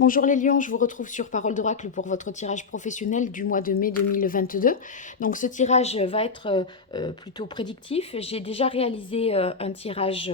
Bonjour les lions, je vous retrouve sur Parole d'Oracle pour votre tirage professionnel du mois de mai 2022. Donc ce tirage va être plutôt prédictif. J'ai déjà réalisé un tirage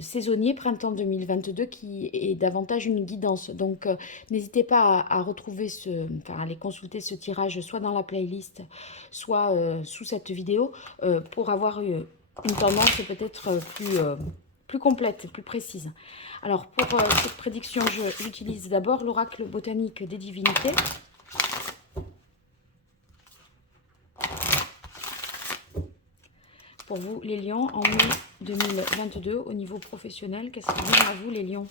saisonnier printemps 2022 qui est davantage une guidance. Donc n'hésitez pas à retrouver enfin, à aller consulter ce tirage soit dans la playlist, soit sous cette vidéo pour avoir une tendance peut-être plus complète, plus précise. Alors pour cette prédiction, j'utilise d'abord l'oracle botanique des divinités. Pour vous les lions, en mai 2022, au niveau professionnel, qu'est-ce qui vient à vous les lions?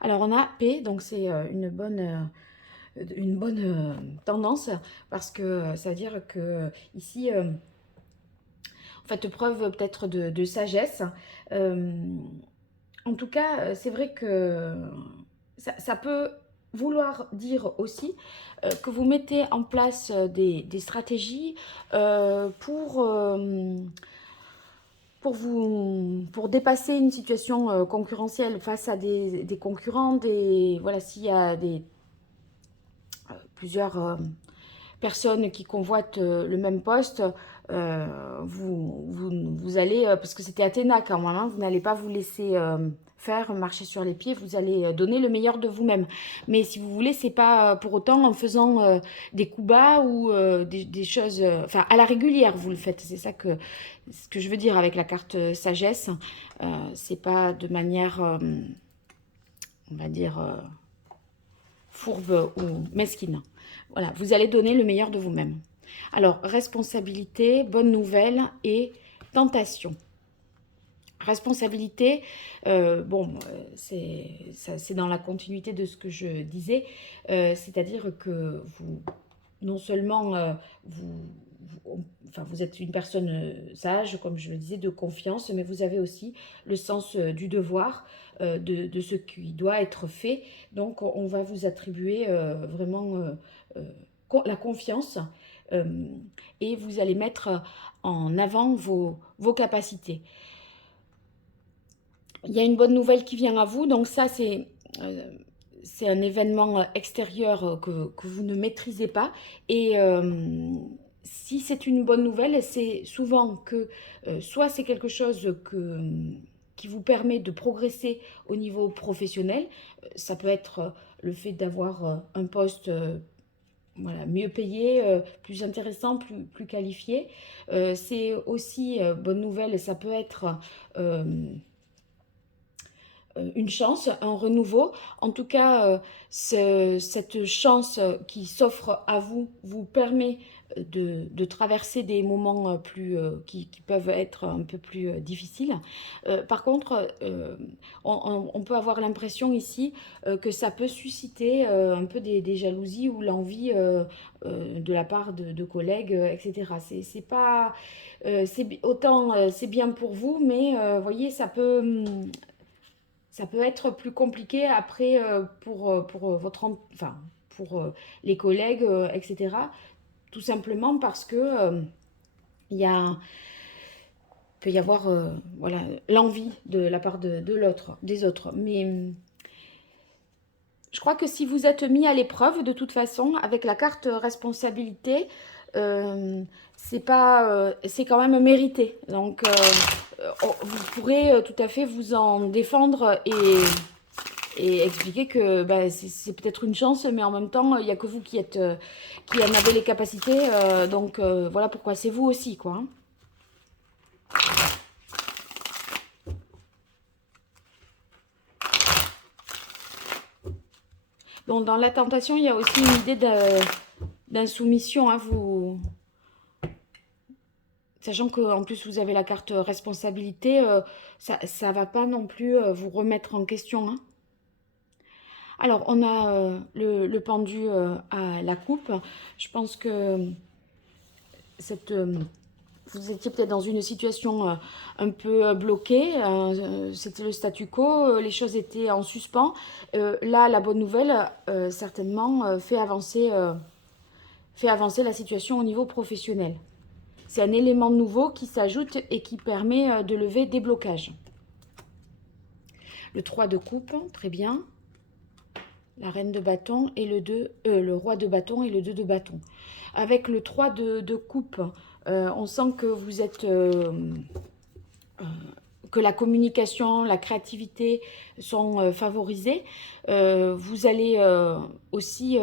Alors on a P, donc c'est une bonne tendance, parce que ça veut dire que ici, faites preuve peut-être de sagesse. En tout cas, c'est vrai que ça peut vouloir dire aussi que vous mettez en place des stratégies pour dépasser une situation concurrentielle face à des concurrents, voilà, s'il y a plusieurs personnes qui convoitent le même poste, vous allez, parce que c'était Athéna quand même, hein, vous n'allez pas vous laisser faire marcher sur les pieds, vous allez donner le meilleur de vous-même. Mais si vous voulez, c'est pas pour autant en faisant des coups bas ou des choses, enfin à la régulière vous le faites. C'est ça ce que je veux dire avec la carte sagesse. C'est pas de manière, on va dire, fourbe ou mesquine. Voilà, vous allez donner le meilleur de vous-même. Alors, responsabilité, bonne nouvelle et tentation. Responsabilité, c'est dans la continuité de ce que je disais, c'est-à-dire que vous, non seulement vous êtes une personne sage, comme je le disais, de confiance, mais vous avez aussi le sens du devoir, de ce qui doit être fait. Donc, on va vous attribuer vraiment la confiance euh, et vous allez mettre en avant vos capacités. Il y a une bonne nouvelle qui vient à vous, donc ça c'est un événement extérieur que vous ne maîtrisez pas. Et si c'est une bonne nouvelle, c'est souvent que soit c'est quelque chose qui vous permet de progresser au niveau professionnel. Ça peut être le fait d'avoir un poste voilà, mieux payé, plus intéressant, plus qualifié. C'est aussi, bonne nouvelle, ça peut être une chance, un renouveau. En tout cas, cette chance qui s'offre à vous vous permet de traverser des moments qui peuvent être un peu plus difficiles. Par contre, on peut avoir l'impression ici que ça peut susciter un peu des jalousies ou l'envie de la part de collègues, etc. C'est pas, autant c'est bien pour vous, mais voyez, ça peut être plus compliqué après pour enfin, pour les collègues, etc. Tout simplement parce que il y a, peut y avoir voilà, l'envie de la part de l'autre, des autres. Mais je crois que si vous êtes mis à l'épreuve, de toute façon, avec la carte responsabilité, euh, c'est quand même mérité. Donc, vous pourrez tout à fait vous en défendre et expliquer que bah, c'est peut-être une chance, mais en même temps, il n'y a que vous qui en avez les capacités. Donc, voilà pourquoi c'est vous aussi, quoi. Hein. Bon, dans la tentation, il y a aussi une idée d'insoumission. Hein, sachant qu'en plus, vous avez la carte responsabilité, ça ne va pas non plus vous remettre en question. Hein. Alors, on a le pendu à la coupe. Je pense que cette, vous étiez peut-être dans une situation un peu bloquée, c'était le statu quo, les choses étaient en suspens. Là, la bonne nouvelle, certainement, fait avancer la situation au niveau professionnel. C'est un élément nouveau qui s'ajoute et qui permet de lever des blocages. Le 3 de coupe, très bien. La reine de bâton et le roi de bâton et le 2 de bâton. Avec le 3 de coupe, on sent que vous êtes... que la communication, la créativité sont favorisées. Vous allez aussi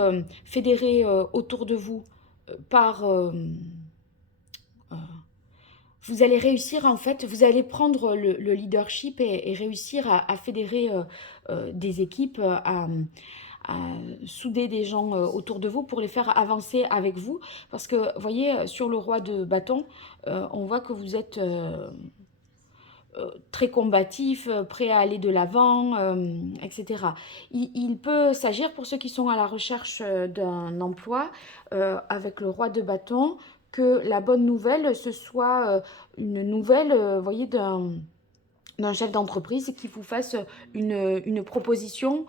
fédérer autour de vous par... vous allez réussir, en fait, vous allez prendre le leadership et réussir à fédérer des équipes, à souder des gens autour de vous pour les faire avancer avec vous. Parce que, vous voyez, sur le roi de bâton, on voit que vous êtes très combatif, prêt à aller de l'avant, etc. Il peut s'agir, pour ceux qui sont à la recherche d'un emploi, avec le roi de bâton, que la bonne nouvelle, ce soit une nouvelle, voyez, d'un chef d'entreprise qui vous fasse une proposition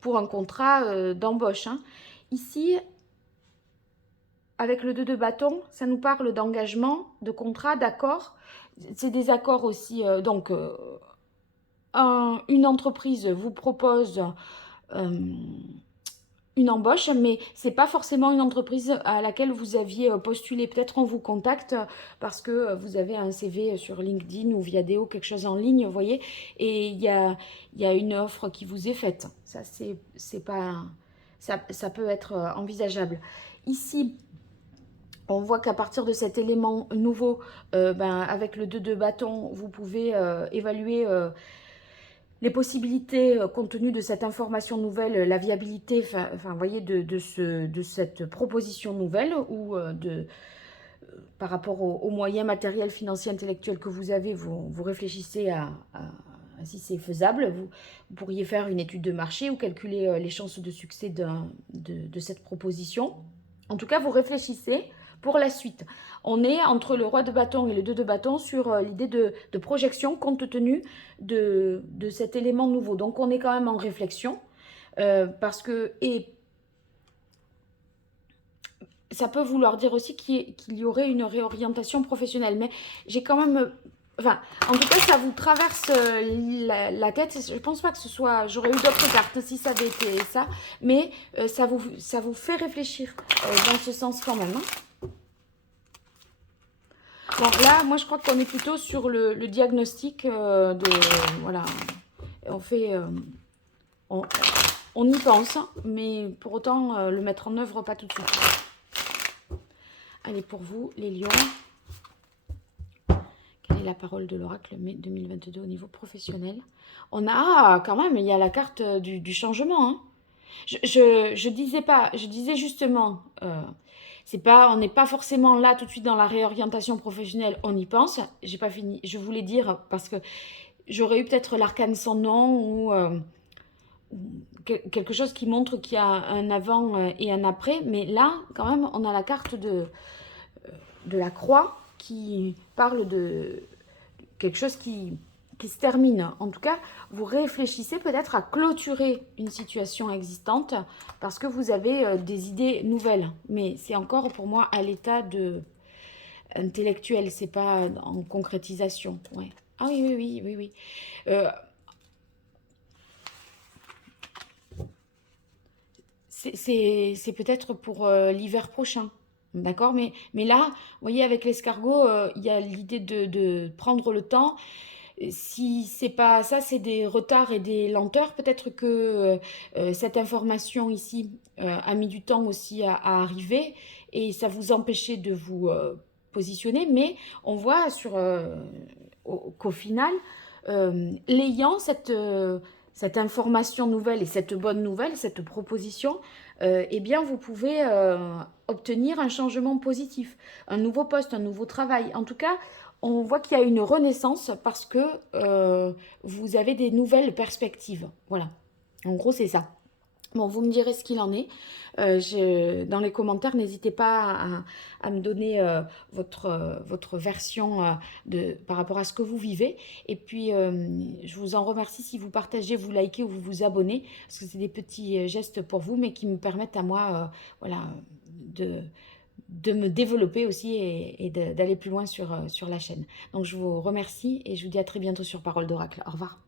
pour un contrat d'embauche. Hein. Ici, avec le 2 de bâton, ça nous parle d'engagement, de contrat, d'accord. C'est des accords aussi. Une entreprise vous propose une embauche, mais c'est pas forcément une entreprise à laquelle vous aviez postulé. Peut-être on vous contacte parce que vous avez un CV sur LinkedIn ou Viadeo, quelque chose en ligne, vous voyez, et il y a une offre qui vous est faite. Ça, c'est pas, ça peut être envisageable. Ici, on voit qu'à partir de cet élément nouveau, avec le 2 de bâton, vous pouvez évaluer les possibilités, compte tenu de cette information nouvelle, la viabilité, vous voyez, de cette proposition nouvelle ou par rapport aux moyens matériels, financiers, intellectuels que vous avez, vous réfléchissez à si c'est faisable. Vous pourriez faire une étude de marché ou calculer les chances de succès de cette proposition. En tout cas, vous réfléchissez pour la suite. On est entre le roi de bâton et le 2 de bâton sur l'idée de projection compte tenu de cet élément nouveau. Donc, on est quand même en réflexion parce que... Et ça peut vouloir dire aussi qu'il y aurait une réorientation professionnelle. Mais j'ai quand même... Enfin, en tout cas, ça vous traverse la tête. Je ne pense pas que ce soit... J'aurais eu d'autres cartes si ça avait été ça. Mais ça vous fait réfléchir dans ce sens quand même. Hein. Bon, là, moi, je crois qu'on est plutôt sur le diagnostic de... Voilà. On fait... on y pense, mais pour autant, le mettre en œuvre, pas tout de suite. Allez, pour vous, les lions, quelle est la parole de l'oracle mai 2022 au niveau professionnel? On a, quand même, il y a la carte du changement. Hein. Je disais justement, on n'est pas forcément là tout de suite dans la réorientation professionnelle, on y pense. J'ai pas fini, je voulais dire, parce que j'aurais eu peut-être l'arcane sans nom ou quelque chose qui montre qu'il y a un avant et un après, mais là, quand même, on a la carte de la croix qui parle de quelque chose qui se termine. En tout cas, vous réfléchissez peut-être à clôturer une situation existante parce que vous avez des idées nouvelles. Mais c'est encore pour moi à l'état intellectuel, c'est pas en concrétisation. Ouais. Ah oui, oui, oui, oui, oui. C'est peut-être pour l'hiver prochain. D'accord, mais là, vous voyez, avec l'escargot, il y a l'idée de prendre le temps. Si c'est pas ça, c'est des retards et des lenteurs. Peut-être que cette information ici a mis du temps aussi à arriver et ça vous empêchait de vous positionner. Mais on voit qu'au final, l'ayant cette information nouvelle et cette bonne nouvelle, cette proposition, eh bien, vous pouvez obtenir un changement positif, un nouveau poste, un nouveau travail. En tout cas, on voit qu'il y a une renaissance parce que vous avez des nouvelles perspectives. Voilà. En gros, c'est ça. Bon, vous me direz ce qu'il en est. Dans les commentaires, n'hésitez pas à me donner votre version par rapport à ce que vous vivez. Et puis, je vous en remercie si vous partagez, vous likez ou vous vous abonnez, parce que c'est des petits gestes pour vous, mais qui me permettent à moi voilà, de me développer aussi et d'aller plus loin sur la chaîne. Donc je vous remercie et je vous dis à très bientôt sur Parole d'Oracle. Au revoir.